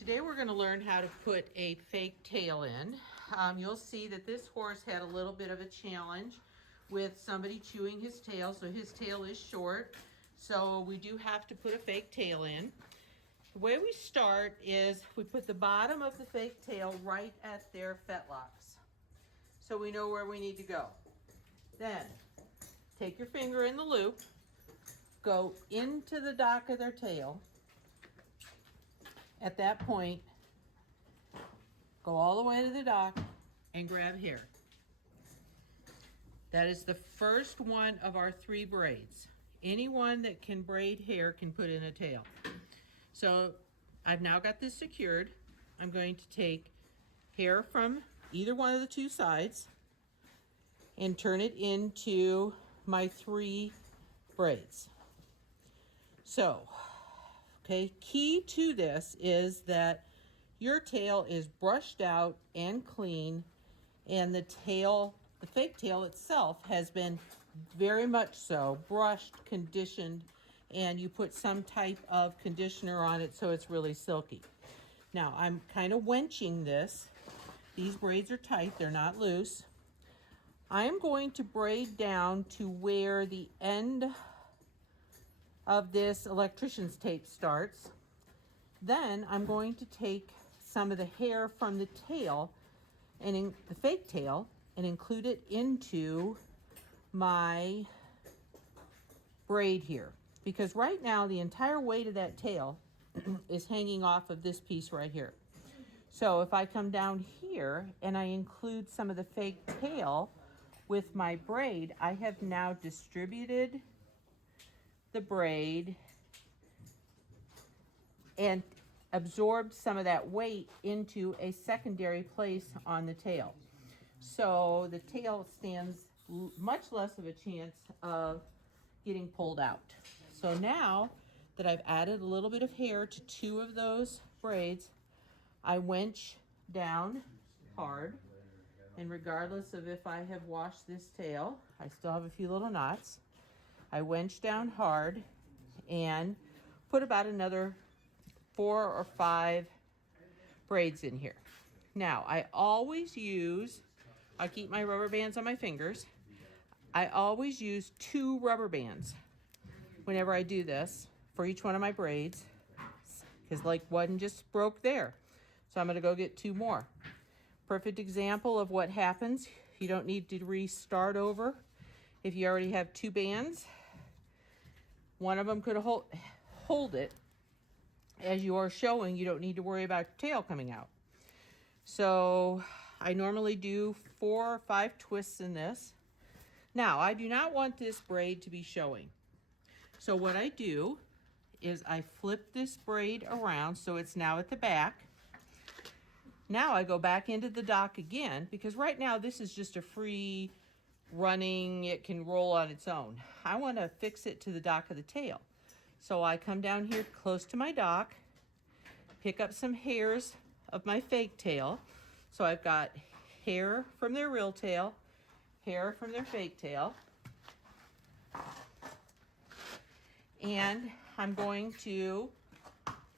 Today we're going to learn how to put a fake tail in. You'll see that this horse had a little bit of a challenge with somebody chewing his tail, so his tail is short. So we do have to put a fake tail in. The way we start is we put the bottom of the fake tail right at their fetlocks, so we know where we need to go. Then take your finger in the loop, go into the dock of their tail. At that point, go all the way to the dock and grab hair. That is the first one of our 3 braids. Anyone that can braid hair can put in a tail. So I've now got this secured. I'm going to take hair from either one of the 2 sides and turn it into my 3 braids. So, okay, key to this is that your tail is brushed out and clean, and the fake tail itself has been very much so brushed, conditioned, and you put some type of conditioner on it so it's really silky. Now I'm kind of wenching this. These braids are tight, they're not loose. I am going to braid down to where the end of this electrician's tape starts. Then I'm going to take some of the hair from the tail and in the fake tail and include it into my braid here, because right now the entire weight of that tail is hanging off of this piece right here. So if I come down here and I include some of the fake tail with my braid, I have now distributed the braid and absorbed some of that weight into a secondary place on the tail. So the tail stands much less of a chance of getting pulled out. So now that I've added a little bit of hair to 2 of those braids, I winch down hard, and regardless of if I have washed this tail, I still have a few little knots. I winch down hard and put about another 4 or 5 braids in here. Now, I keep my rubber bands on my fingers. I always use 2 rubber bands whenever I do this for each one of my braids, because like one just broke there. So I'm gonna go get 2 more. Perfect example of what happens. You don't need to restart over. If you already have 2 bands, one of them could hold it. As you are showing, you don't need to worry about your tail coming out. So I normally do 4 or 5 twists in this. Now, I do not want this braid to be showing. So what I do is I flip this braid around so it's now at the back. Now I go back into the dock again, because right now this is just a free running, it can roll on its own. I want to fix it to the dock of the tail. So I come down here close to my dock, pick up some hairs of my fake tail. So I've got hair from their real tail, hair from their fake tail. And I'm going to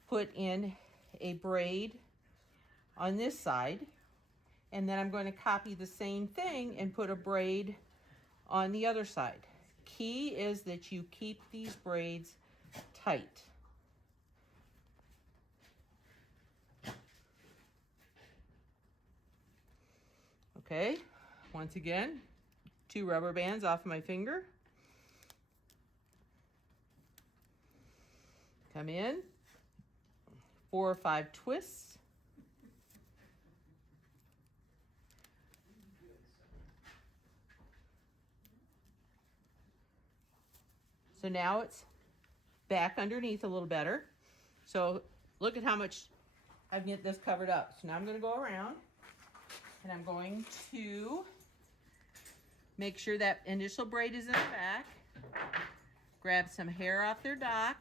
put in a braid on this side. And then I'm going to copy the same thing and put a braid on the other side. Key is that you keep these braids tight. Okay, once again, 2 rubber bands off my finger. Come in, 4 or 5 twists. So now it's back underneath a little better. So look at how much I've got this covered up. So now I'm going to go around and I'm going to make sure that initial braid is in the back. Grab some hair off their dock.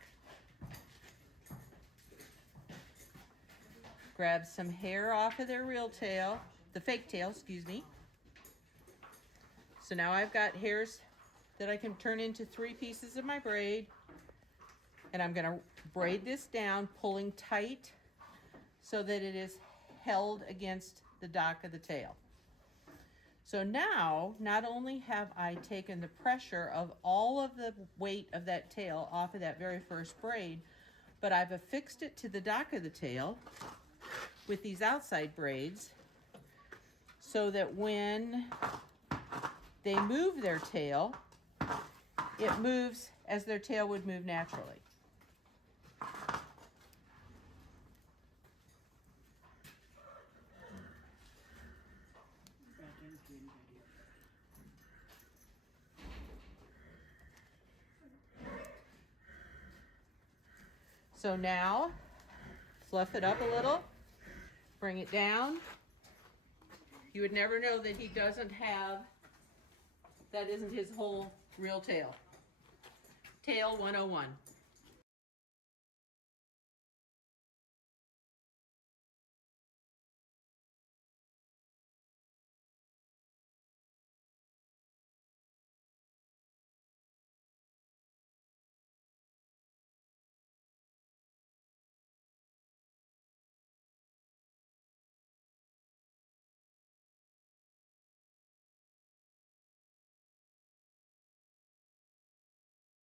Grab some hair off of their real tail, the fake tail, excuse me. So now I've got hairs that I can turn into 3 pieces of my braid. And I'm gonna braid this down, pulling tight so that it is held against the dock of the tail. So now, not only have I taken the pressure of all of the weight of that tail off of that very first braid, but I've affixed it to the dock of the tail with these outside braids so that when they move their tail, it moves as their tail would move naturally. So now, fluff it up a little, bring it down. You would never know that he doesn't have, that isn't his whole real tail. Tail 101.